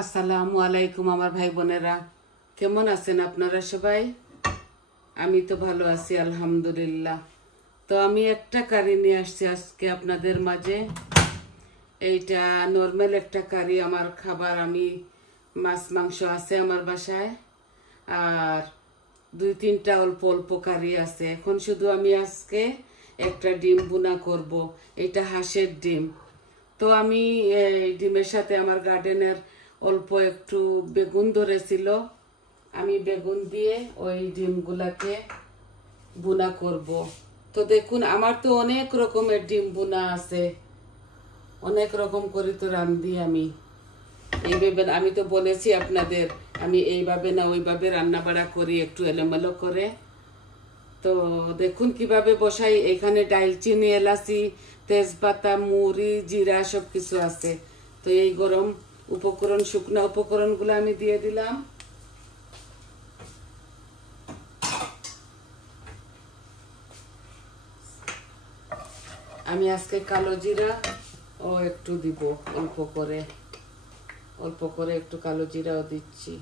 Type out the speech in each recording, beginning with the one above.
আসসালামু আলাইকুম আমার ভাই বোনেরা, কেমন আছেন আপনারা সবাই? আমি তো ভালো আছি আলহামদুলিল্লাহ। তো আমি একটা কারি নিয়ে আসছি আজকে আপনাদের মাঝে। এইটা নর্মাল একটা কারি, আমার খাবার। আমি মাছ মাংস আছে আমার বাসায়, আর দুই তিনটা অল্প অল্প কারি আছে। এখন শুধু আমি আজকে একটা ডিম ভুনা করব। এটা হাঁসের ডিম। তো আমি এই ডিমের সাথে আমার গার্ডেনের অল্প একটু বেগুন ধরেছিল, আমি বেগুন দিয়ে ওই ডিমগুলাকে ভুনা করব। তো দেখুন, আমার তো অনেক রকমের ডিম ভুনা আছে, অনেক রকম করে তো রান্ধি আমি। এইভাবে আমি তো বলেছি আপনাদের, আমি এইভাবে না ওইভাবে রান্না বাড়া করি, একটু এলোমেলো করে। তো দেখুন কিভাবে বসাই। এখানে ডালচিনি, এলাচি, তেজপাতা, মুড়ি, জিরা সব কিছু আছে। তো এই গরম উপকরণ, শুকনা উপকরণগুলো আমি দিয়ে দিলাম। আমি আজকে কালো জিরা ও একটু দিব, অল্প করে একটু কালো জিরাও দিচ্ছি,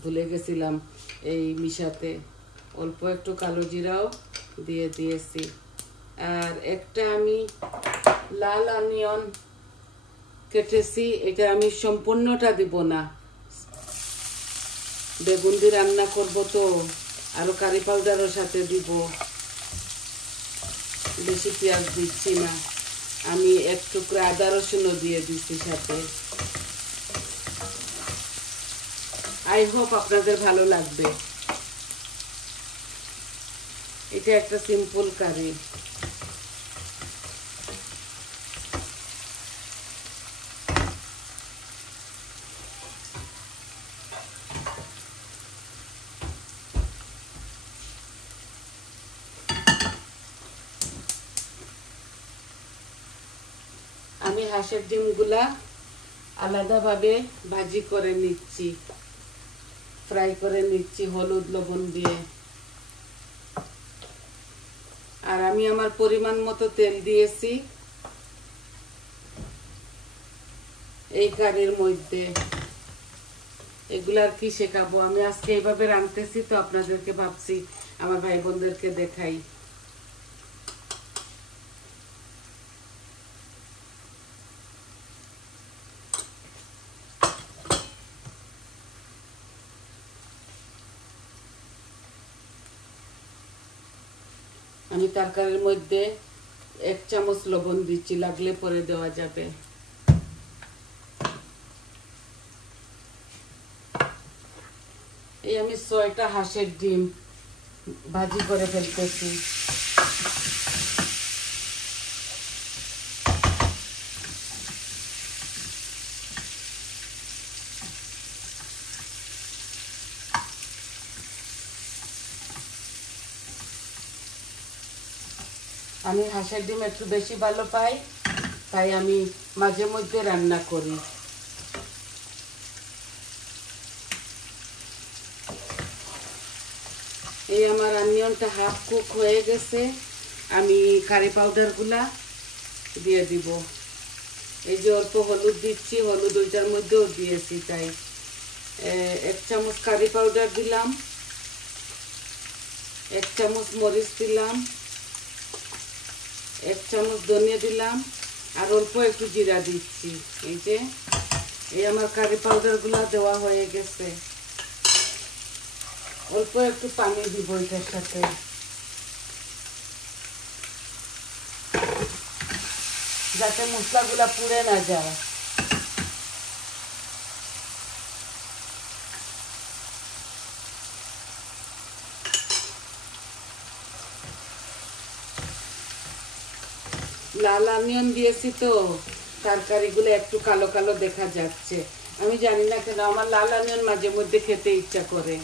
ভুলে গেছিলাম এই মিশাতে। অল্প একটু কালো জিরাও দিয়ে দিয়েছি। আর একটা আমি লাল অনিয়ন কেটেছি, এটা আমি সম্পূর্ণটা দিব না, বেগুন দিয়ে রান্না করব তো, আরো কারি পাউডারের সাথে দিব, বেশি পেঁয়াজ দিচ্ছি না। আমি এক টুকরা আদা রসুনও দিয়ে দিচ্ছি সাথে। আই হোপ আপনাদের ভালো লাগবে। এটা একটা সিম্পল কারি। আমি হাঁসের ডিমগুলা আলাদাভাবে ভাজি করে নিচ্ছি, ফ্রাই করে নিচ্ছি হলুদ লবণ দিয়ে। আর আমি আমার পরিমাণ মতো তেল দিয়েছি এই কারির মধ্যে। এগুলা আর কি শেখাবো, আমি আজকে এইভাবে রাঁধতেছি তো আপনাদেরকে ভাবছি আমার ভাই বোনদেরকে দেখাই। আমি তরকারির মধ্যে 1 চামচ লবণ দিচ্ছি, লাগলে পরে দেওয়া যাবে। এই আমি 6টা হাঁসের ডিম ভাজি করে ফেলতেছি। আমি হাঁসের ডিম একটু বেশি ভালো পাই, তাই আমি মাঝে মধ্যে রান্না করি। এই আমার অনিয়নটা হাফ কুক হয়ে গেছে, আমি কারি পাউডারগুলা দিয়ে দিব। এই যে অল্প হলুদ দিচ্ছি, হলুদ ওইটার মধ্যেও দিয়েছি, তাই 1 চামচ কারি পাউডার দিলাম, 1 চামচ মরিচ দিলাম, 1 চামচ ধনিয়া দিলাম, আর অল্প একটু জিরা দিচ্ছি। এই যে এই আমার কারি পাউডারগুলো দেওয়া হয়ে গেছে। অল্প একটু পানি দিব এটার সাথে, যাতে মশলাগুলা পুড়ে না যায়। লাল অনিয়ন দিয়েছি তো তরকারিগুলো একটু কালো কালো দেখা যাচ্ছে। আমি জানি না কেন আমার লাল অনিয়ন মাঝে মধ্যে খেতে ইচ্ছা করে।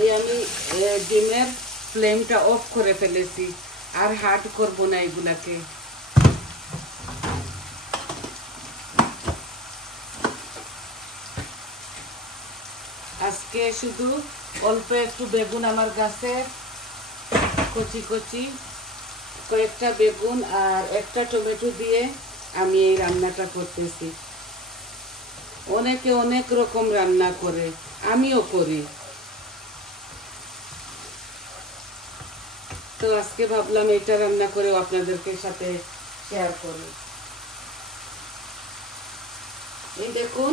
এই আমি ডিমের ফ্লেমটা অফ করে ফেলেছি, আর হার্ড করব না এগুলাকে। আজকে শুধু অল্প একটু বেগুন আমার গাছে কচি কচি কয়েকটা বেগুন আর একটা টমেটো দিয়ে আমি এই রান্নাটা করতেছি। অনেকে অনেক রকম রান্না করে, আমিও করি। তো আজকে ভাবলাম এটা রান্না করেও আপনাদেরকে সাথে শেয়ার করি। এই দেখুন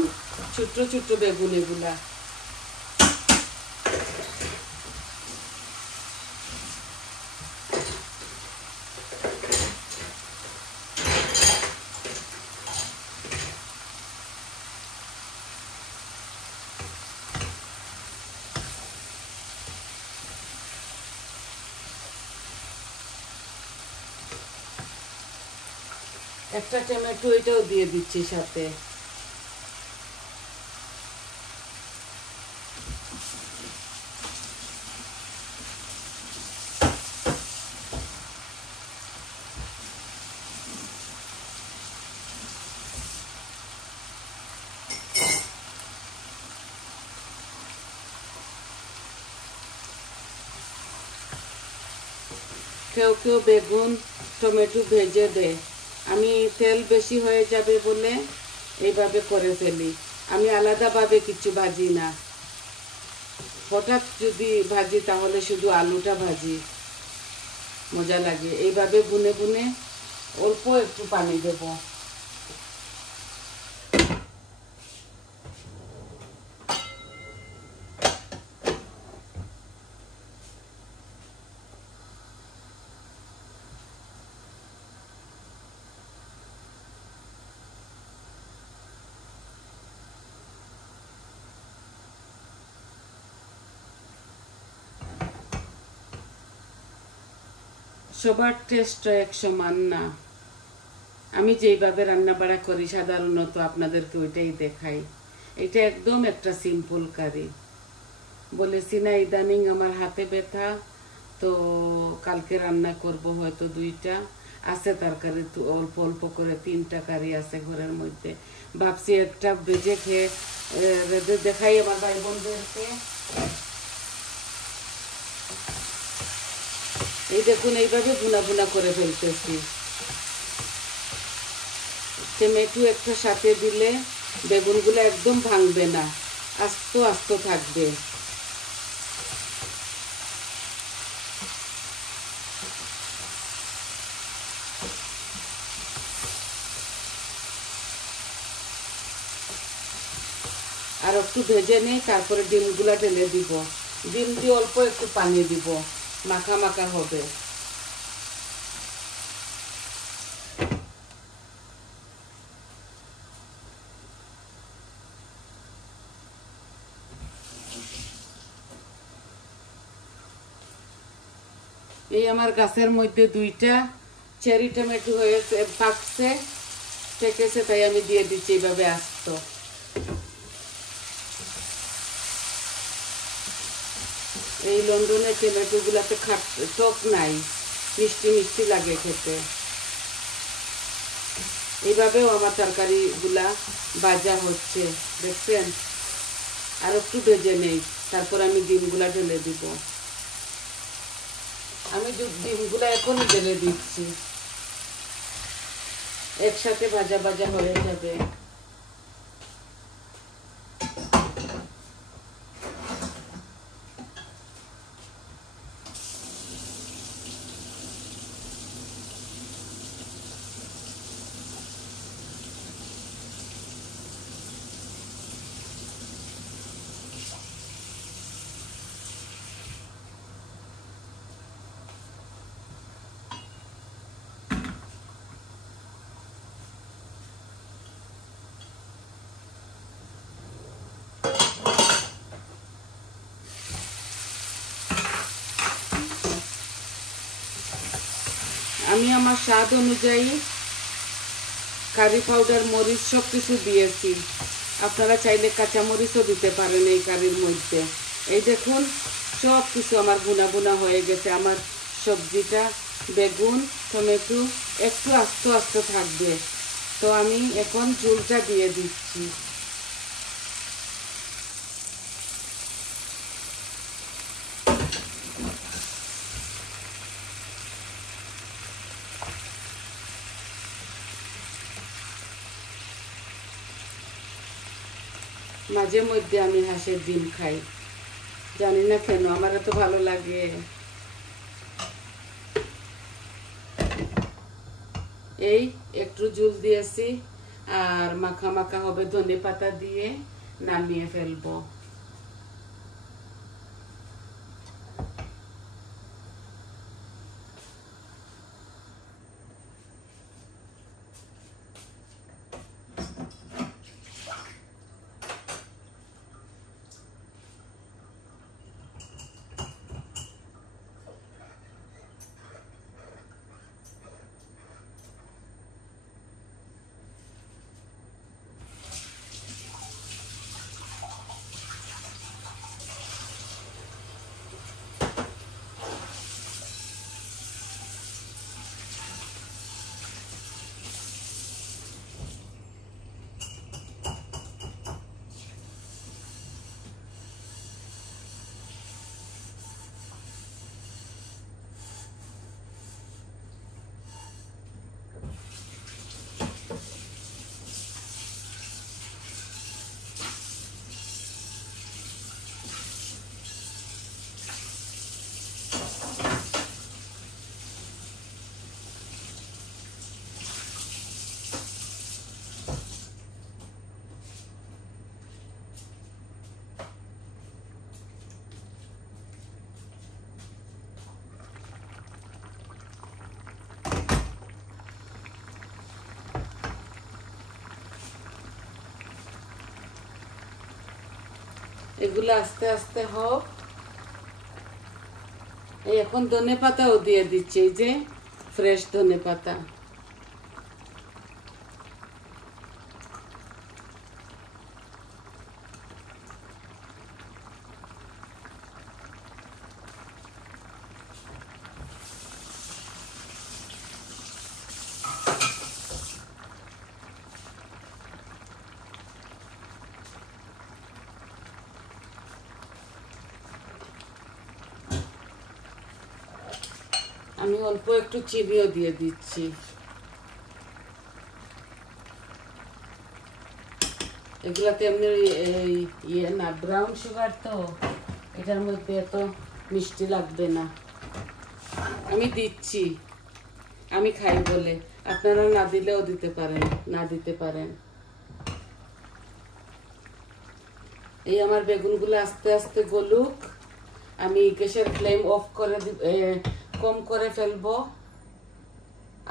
ছোট্ট ছোট্ট বেগুন এগুলা। একটা টমেটো এটাও দিয়ে দিচ্ছি সাথে। কেউ কেউ বেগুন টমেটো ভেজে দেয়, আমি তেল বেশি হয়ে যাবে বলে এইভাবে করে ফেলি। আমি আলাদাভাবে কিছু ভাজি না, হঠাৎ যদি ভাজি তাহলে শুধু আলুটা ভাজি, মজা লাগে। এইভাবে বুনে বুনে অল্প একটু পানি দেব। সবার টেস্ট এক সমান না। আমি যেইভাবে রান্না বাড়া করি সাধারণত আপনাদেরকে ওইটাই দেখাই। এটা একদম একটা সিম্পল কারি। বলেছি না ইদানিং আমার হাতে ব্যথা, তো কালকে রান্না করব হয়তো 2টা আছে তরকারি, তো অল্প অল্প করে 3টা কারি আছে ঘরের মধ্যে। ভাবছি একটা ভেজে খেয়ে দেখাই আমার ভাই বোনদেরকে। এই দেখুন এইভাবে ভুনা ভুনা করে ফেলতেছি। টমেটো একটা সাথে দিলে বেগুনগুলো একদম ভাঙবে না, আস্ত আস্ত থাকবে। আর একটু ভেজে নেই, তারপরে ডিমগুলা ঢেলে দিব। ডিম দিয়ে অল্প একটু পানি দিব, মাখা মাখা হবে। এই আমার গাছের মধ্যে 2টা চেরি টমেটো হয়েছে, পাকছে, পেকেছে, তাই আমি দিয়ে দিচ্ছি এইভাবে আস্ত। এই লন্ডনের টমেটো গুলাতে টক নাই, মিষ্টি মিষ্টি লাগে খেতে। এইভাবেও আমার তরকারি গুলা ভাজা হচ্ছে, দেখছেন। আর একটু ভেজে নেই, তারপর আমি ডিমগুলা ঢেলে দিব। আমি ডিমগুলা এখনই ঢেলে দিচ্ছি, একসাথে ভাজা ভাজা হয়ে যাবে। আমি আমার স্বাদ অনুযায়ী কারি পাউডার, মরিচ সব কিছু দিয়েছি। আপনারা চাইলে কাঁচা মরিচও দিতে পারেন এই কারির মধ্যে। এই দেখুন সব কিছু আমার ভুনা ভুনা হয়ে গেছে। আমার সবজিটা বেগুন টমেটো একটু আস্ত আস্ত থাকবে, তো আমি এখন ঝোলটা দিয়ে দিচ্ছি। মাঝে মধ্যে আমি হাঁসের ডিম খাই, জানি না কেন আমার এত ভালো লাগে। এই একটু ঝোল দিয়েছি, আর মাখা মাখা হবে, ধনে পাতা দিয়ে নামিয়ে ফেলবো। এগুলো আস্তে আস্তে হোক। এখন ধনে পাতাও দিয়ে দিচ্ছি, এই যে ফ্রেশ ধনে পাতা। আমি অল্প একটু চিনিও দিয়ে দিচ্ছি। এগুলাতে এমনি ইয়ে না, ব্রাউন সুগার, তো এটার মধ্যে এত মিষ্টি লাগবে না। আমি দিচ্ছি, আমি খাই বলে, আপনারা না দিলেও দিতে পারেন, না দিতে পারেন। এই আমার বেগুনগুলো আস্তে আস্তে গলুক। আমি গ্যাসের ফ্লেম অফ করে কম করে ফেলবো,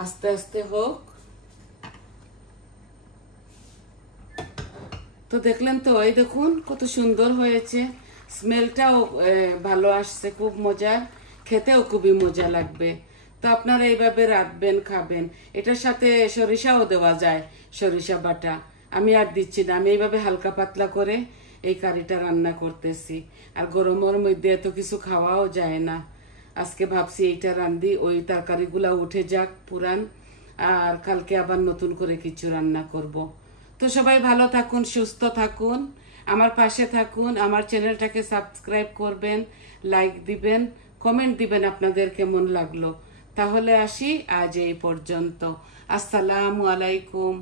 আস্তে আস্তে হোক। তো দেখলেন তো, এই দেখুন কত সুন্দর হয়েছে, স্মেলটাও ভালো আসছে, খুব মজার, খেতেও খুবই মজা লাগবে। তো আপনারা এইভাবে রাঁধবেন, খাবেন। এটার সাথে সরিষাও দেওয়া যায়, সরিষা বাটা। আমি আর দিচ্ছি না, আমি এইভাবে হালকা পাতলা করে এই কারিটা রান্না করতেছি। আর গরমের মধ্যে এত কিছু খাওয়াও যায় না। আজকে ভাবছি এইটা রান্ধি, ওই তরকারিগুলা উঠে যাক পুরান, আর কালকে আবার নতুন করে কিছু রান্না করব। তো সবাই ভালো থাকুন, সুস্থ থাকুন, আমার পাশে থাকুন, আমার চ্যানেলটাকে সাবস্ক্রাইব করবেন, লাইক দিবেন, কমেন্ট দিবেন আপনাদের কেমন লাগলো। তাহলে আসি আজ এই পর্যন্ত। আসসালামু আলাইকুম।